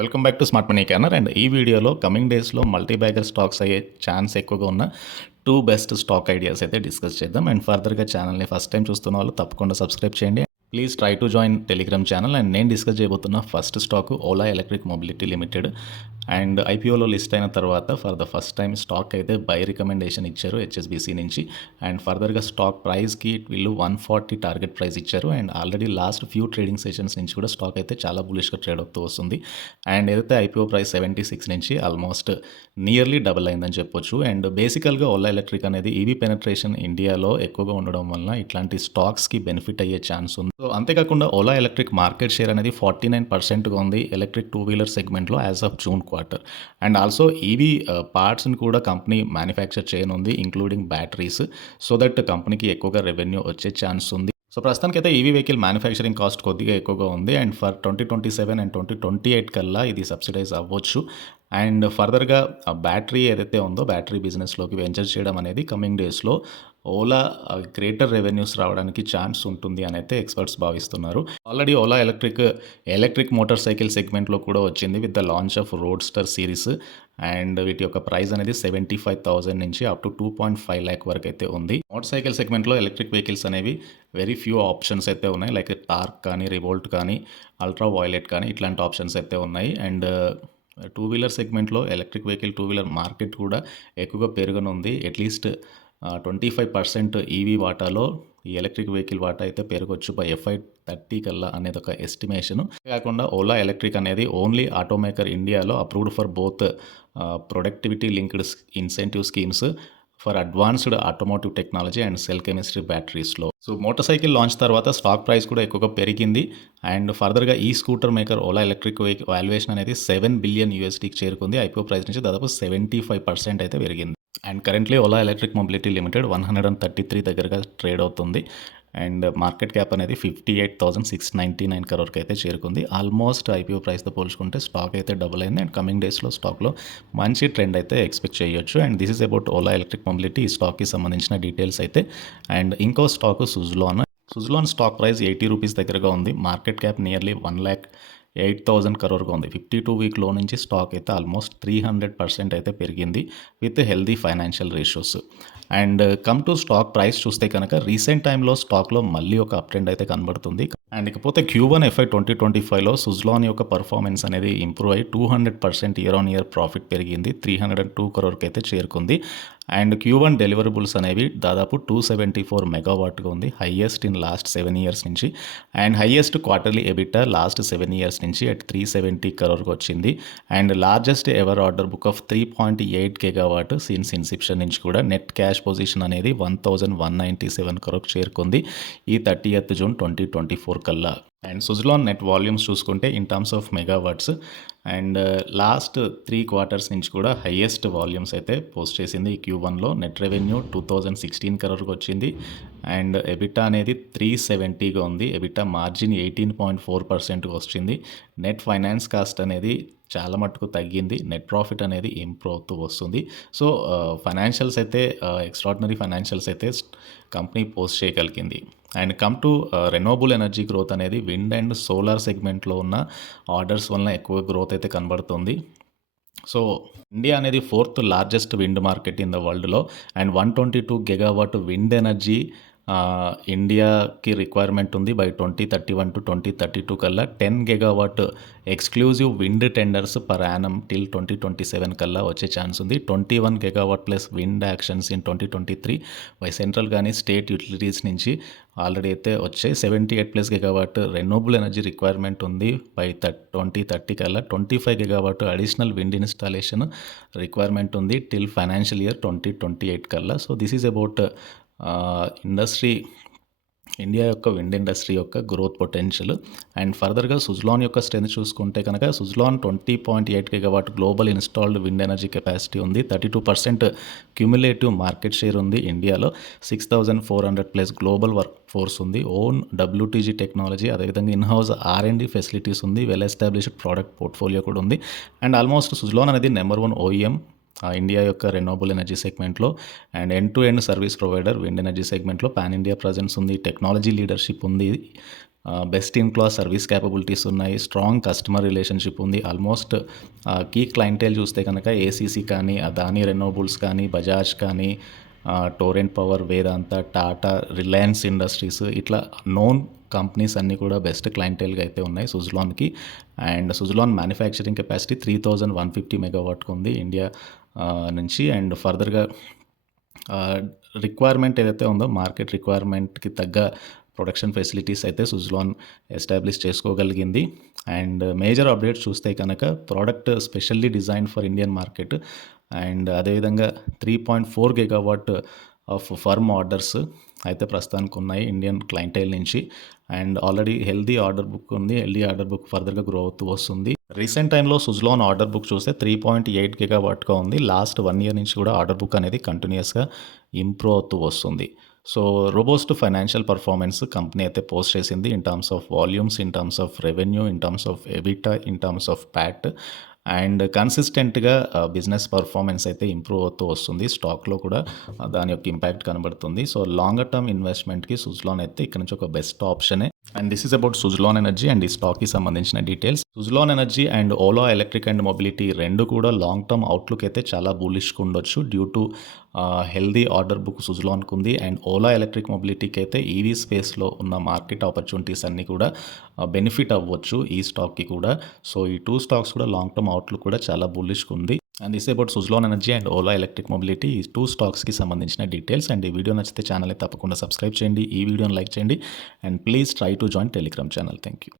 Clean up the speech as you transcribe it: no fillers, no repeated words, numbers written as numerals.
Welcome back to smart money canner. And ఈ వీడియోలో coming డేస్లో మల్టీ బ్యాగర్ స్టాక్స్ అయ్యే ఛాన్స్ ఎక్కువగా ఉన్న 2 బెస్ట్ స్టాక్ ఐడియాస్ అయితే డిస్కస్ చేద్దాం. అండ్ ఫర్దర్గా ఛానల్ని ఫస్ట్ టైం చూస్తున్న వాళ్ళు తప్పకుండా సబ్స్క్రైబ్ చేయండి. Please try to join Telegram channel. And నేను డిస్కస్ చేయబోతున్న first stock Ola electric mobility limited. And ఐపీఓలో లిస్ట్ అయిన తర్వాత for the first time stock అయితే బై రికమెండేషన్ ఇచ్చారు హెచ్ఎస్బీసీ నుంచి. అండ్ ఫర్దర్గా స్టాక్ ప్రైస్కి వీళ్ళు 140 టార్గెట్ ప్రైస్ ఇచ్చారు. And already last few trading sessions నుంచి కూడా స్టాక్ అయితే చాలా బులిష్గా ట్రేడ్ అవుతూ వస్తుంది. అండ్ ఏదైతే ఐపీఓ ప్రైస్ 76 నుంచి ఆల్మోస్ట్ నియర్లీ డబుల్ అయిందని చెప్పొచ్చు. అండ్ బేసికల్గా ఓలా ఎలక్ట్రిక్ అనేది ఈవీ పెనట్రేషన్ ఇండియాలో ఎక్కువగా ఉండడం వలన ఇట్లాంటి స్టాక్స్కి బెనిఫిట్ అయ్యే ఛాన్స్ ఉంది. సో అంతేకాకుండా ఓలా ఎలక్ట్రిక్ మార్కెట్ షేర్ అనేది 49%గా ఉంది ఎలక్ట్రిక్ 2-వీలర్ సెగ్మెంట్లో as of June quarter. And also EV పార్ట్స్ని కూడా కంపెనీ మ్యానుఫ్యాక్చర్ చేయనుంది, ఇంక్లూడింగ్ బ్యాటరీస్, సో దట్ కంపెనీకి ఎక్కువగా రెవెన్యూ వచ్చే ఛాన్స్ ఉంది. సో ప్రస్తుతానికి అయితే ఈవీ వెహికల్ మ్యానుఫ్యాక్చరింగ్ కాస్ట్ కొద్దిగా ఎక్కువగా ఉంది. అండ్ ఫర్ 2027 అండ్ 2028 కల్లా ఇది సబ్సిడైజ్ అవ్వచ్చు. అండ్ ఫర్దర్గా బ్యాటరీ ఏదైతే ఉందో బ్యాటరీ బిజినెస్లోకి వెంచర్ చేయడం అనేది కమింగ్ డేస్లో ఓలా గ్రేటర్ రెవెన్యూస్ రావడానికి ఛాన్స్ ఉంటుంది అని అయితే ఎక్స్పర్ట్స్ భావిస్తున్నారు. Already Ola electric motor cycle సెగ్మెంట్లో కూడా వచ్చింది with the launch of roadster series. And వీటి యొక్క ప్రైస్ అనేది 75,000 నుంచి అప్ టు 2.5 lakh వరకు అయితే ఉంది. మోటార్ సైకిల్ సెగ్మెంట్లో ఎలక్ట్రిక్ వెహికల్స్ అనేవి వెరీ ఫ్యూ ఆప్షన్స్ అయితే ఉన్నాయి. లైక్ టార్క్ కానీ, రివోల్ట్ కానీ, అల్ట్రా వైలెట్ కానీ ఇట్లాంటి ఆప్షన్స్ అయితే ఉన్నాయి. అండ్ 2-వీలర్ సెగ్మెంట్లో ఎలక్ట్రిక్ వెహికల్ 2-వీలర్ మార్కెట్ కూడా ఎక్కువగా పెరగనుంది. అట్లీస్ట్ 25% ఈవీ వాటాలో ఈ ఎలక్ట్రిక్ వెహికల్ వాటా అయితే పెరగొచ్చు బై FY30 కల్లా అనేది ఒక ఎస్టిమేషన్. కాకుండా ఓలా ఎలక్ట్రిక్ అనేది ఓన్లీ ఆటోమేకర్ ఇండియాలో approved for both productivity linked incentive schemes for advanced automotive technology and cell chemistry బ్యాటరీస్లో. సో మోటార్ సైకిల్ లాంచ్ తర్వాత స్టాక్ ప్రైస్ కూడా ఎక్కువగా పెరిగింది. అండ్ ఫర్దర్గా ఈ scooter maker Ola electric valuation అనేది $7 బిలియన్ చేరుకుంది. ఐపీఓ ప్రైస్ నుంచి దాదాపు 75% అయితే పెరిగింది. And currently Ola electric mobility limited 133 దగ్గరగా ట్రేడ్ అవుతుంది. అండ్ మార్కెట్ క్యాప్ అనేది 58,699 crore అయితే చేరుకుంది. ఆల్మోస్ట్ ఐపీఓ ప్రైస్తో పోల్చుకుంటే స్టాక్ అయితే డబుల్ అయింది. అండ్ కమింగ్ డేస్లో స్టాక్లో మంచి ట్రెండ్ అయితే ఎక్స్పెక్ట్ చేయొచ్చు. And this is about Ola electric mobility. ఈ స్టాక్కి సంబంధించిన డీటెయిల్స్ అయితే. అండ్ ఇంకో stock Suzlon stock price 80 rupees దగ్గరగా ఉంది. మార్కెట్ క్యాప్ నియర్లీ 1,08,000 crore ఉంది. 52 వీక్ లో నుంచి స్టాక్ అయితే ఆల్మోస్ట్ 300% అయితే పెరిగింది with healthy financial ratios. And come to stock price చూస్తే కనుక రీసెంట్ టైంలో స్టాక్లో మళ్ళీ ఒక అప్ ట్రెండ్ అయితే కనబడుతుంది. అండ్ ఇకపోతే Q1 FY 2025లో సుజులాన్ యొక్క పర్ఫార్మెన్స్ అనేది ఇంప్రూవ్ అయ్యి 200% ఇయర్ ప్రాఫిట్ పెరిగింది. 302 crore అయితే చేరుకుంది. అండ్ Q1 డెలివరబుల్స్ అనేవి దాదాపు 274 మెగావాట్గా ఉంది, హైయెస్ట్ ఇన్ లాస్ట్ 7 ఇయర్స్ నుంచి. And highest quarterly EBITDA last 7 years నుంచి అట్ 370 crore వచ్చింది. And largest ever order book of 3.8 GW since Inception నుంచి కూడా. నెట్ క్యాష్ పొజిషన్ అనేది 1,197 crore చేరుకుంది ఈ 30th జూన్ 2024 కల్లా. అండ్ సుజులాన్ నెట్ వాల్యూమ్స్ చూసుకుంటే in terms of megawatts and last 3 quarters నుంచి కూడా హైయెస్ట్ వాల్యూమ్స్ అయితే పోస్ట్ చేసింది ఈ Q1లో. నెట్ రెవెన్యూ 2016 crore వచ్చింది. అండ్ ఎబిటా అనేది 370గా ఉంది. ఎబిటా మార్జిన్ 18.4% వచ్చింది. నెట్ ఫైనాన్స్ కాస్ట్ అనేది చాలా మట్టుకు తగ్గింది. నెట్ ప్రాఫిట్ అనేది ఇంప్రూవ్ అవుతూ వస్తుంది. సో ఫైనాన్షియల్స్ అయితే ఎక్స్ట్రాడినరీ ఫైనాన్షియల్స్ అయితే కంపెనీ పోస్ట్ చేయగలిగింది. And come to renewable energy growth అనేది విండ్ అండ్ సోలార్ సెగ్మెంట్లో ఉన్న ఆర్డర్స్ వలన ఎక్కువ గ్రోత్ అయితే కనబడుతుంది. సో ఇండియా అనేది 4th largest wind market in the వరల్డ్లో. అండ్ 122 GW విండ్ ఎనర్జీ ఇండియాకి రిక్వైర్మెంట్ ఉంది బై 2031 to 2032 కల్లా. 10 GW exclusive wind tenders per annum till 2027 కల్లా వచ్చే ఛాన్స్ ఉంది. 21 GW plus wind actions in 2023 by central కానీ స్టేట్ యూటిలిటీస్ నుంచి ఆల్రెడీ అయితే వచ్చాయి. 78+ GW రెన్యూవబుల్ ఎనర్జీ రిక్వైర్మెంట్ ఉంది బై 2030 కల్లా. 25 GW additional wind installation requirement ఉంది టిల్ ఫైనాన్షియల్ ఇయర్ 2028 కల్లా. So this is about India యొక్క విండ్ ఇండస్ట్రీ యొక్క గ్రోత్ పొటెన్షియల్. అండ్ ఫర్దర్గా సుజులాన్ యొక్క స్ట్రెంత్ చూసుకుంటే కనుక Suzlon 20.8 GW global installed wind energy capacity ఉంది. 32% క్యూములేటివ్ మార్కెట్ షేర్ ఉంది ఇండియాలో. 6,400+ గ్లోబల్ వర్క్ ఫోర్స్ ఉంది. ఓన్ WTG టెక్నాలజీ, అదేవిధంగా ఇన్హౌస్ R&D ఫెసిలిటీస్ ఉంది. వెల్ ఎస్టాబ్లిష్డ్ ప్రోడక్ట్ పోర్ట్ఫోలియో కూడా ఉంది. అండ్ ఆల్మోస్ట్ సుజులాన్ అనేది నెంబర్ 1 OEM ఇండియా యొక్క రెన్యూవబుల్ ఎనర్జీ సెగ్మెంట్లో. And end to end service provider wind energy సెగ్మెంట్లో పాన్ ఇండియా ప్రజెన్స్ ఉంది. టెక్నాలజీ లీడర్షిప్ ఉంది. Best in class service capabilities ఉన్నాయి. స్ట్రాంగ్ కస్టమర్ రిలేషన్‌షిప్ ఉంది. ఆల్మోస్ట్ కీ క్లయింటేల్ చూస్తే కనుక ఏసీసీ కానీ, అదానీ రెన్యూవబుల్స్ కానీ, బజాజ్ కానీ, టోరెంట్ పవర్, వేదాంత, టాటా, రిలయన్స్ ఇండస్ట్రీస్ ఇట్లా నోన్ కంపెనీస్ అన్నీ కూడా బెస్ట్ క్లయింటేల్‌గా అయితే ఉన్నాయి సుజలాన్‌కి. అండ్ సుజలాన్ మ్యానుఫ్యాక్చరింగ్ కెపాసిటీ 3150 మెగావాట్‌కి ఉంది ఇండియా నుంచి. అండ్ ఫర్దర్‌గా రిక్వైర్మెంట్ ఏదైతే ఉందో మార్కెట్ రిక్వైర్మెంట్‌కి తగ్గ ప్రొడక్షన్ ఫెసిలిటీస్ అయితే సుజలాన్ ఎస్టాబ్లిష్ చేసుకోగలిగింది. అండ్ మేజర్ అప్డేట్స్ చూస్తే కనుక product specially design for Indian market. And అదేవిధంగా 3.4 గిగావాట్ ఆఫ్ ఫర్మ్ ఆర్డర్స్ అయితే ప్రస్తుతానికి ఉన్నాయి ఇండియన్ క్లయింటైల్ నుంచి. And already healthy order book ఉంది. హెల్దీ ఆర్డర్ బుక్ ఫర్దర్‌గా గ్రో అవుతూ వస్తుంది. రీసెంట్ టైంలో సుజలాన్ ఆర్డర్ బుక్ చూస్తే 3.8 గిగావాట్‌గా ఉంది. లాస్ట్ 1 ఇయర్ నుంచి కూడా ఆర్డర్ బుక్ అనేది కంటిన్యూయస్‌గా ఇంప్రూవ్ అవుతూ వస్తుంది. So robust financial performance company అయితే పోస్ట్ చేసింది in terms of volumes, in terms of revenue, in terms of EBITDA, in terms of PAT. And కన్సిస్టెంట్‌గా బిజినెస్ పర్ఫార్మెన్స్ అయితే ఇంప్రూవ్ అవుతూ వస్తుంది. స్టాక్‌లో కూడా దాని యొక్క ఇంపాక్ట్ కనబడుతుంది. సో లాంగర్ టర్మ్ ఇన్వెస్ట్‌మెంట్‌కి సుజలాన్ అయితే ఇక్కడ నుంచి ఒక బెస్ట్ ఆప్షనే. And this is about Suzlon energy and ఈ స్టాక్‌కి సంబంధించిన details. Suzlon energy and Ola electric and mobility 2 కూడా లాంగ్ టర్మ్ అవుట్‌లుక్ అయితే చాలా బులిష్‌గా ఉండొచ్చు due to healthy order book సుజలాన్‌కి ఉంది. అండ్ ఓలా ఎలక్ట్రిక్ మొబిలిటీకి అయితే ఈవీ స్పేస్‌లో ఉన్న మార్కెట్ ఆపర్చునిటీస్ అన్నీ కూడా బెనిఫిట్ అవ్వచ్చు ఈ స్టాక్‌కి కూడా. సో ఈ 2 స్టాక్స్ కూడా లాంగ్ టర్మ్ అవుట్‌లుక్ కూడా చాలా బులిష్‌గా ఉంది. And this about Suzlon energy and Ola electric mobility ఈ 2 స్టాక్స్‌కి సంబంధించిన డీటెయిల్స్. అండ్ ఈ వీడియో నచ్చితే ఛానల్‌ని తప్పకుండా సబ్స్క్రైబ్ చేయండి. ఈ వీడియోని లైక్ చేయండి. And please try to join Telegram channel. Thank you.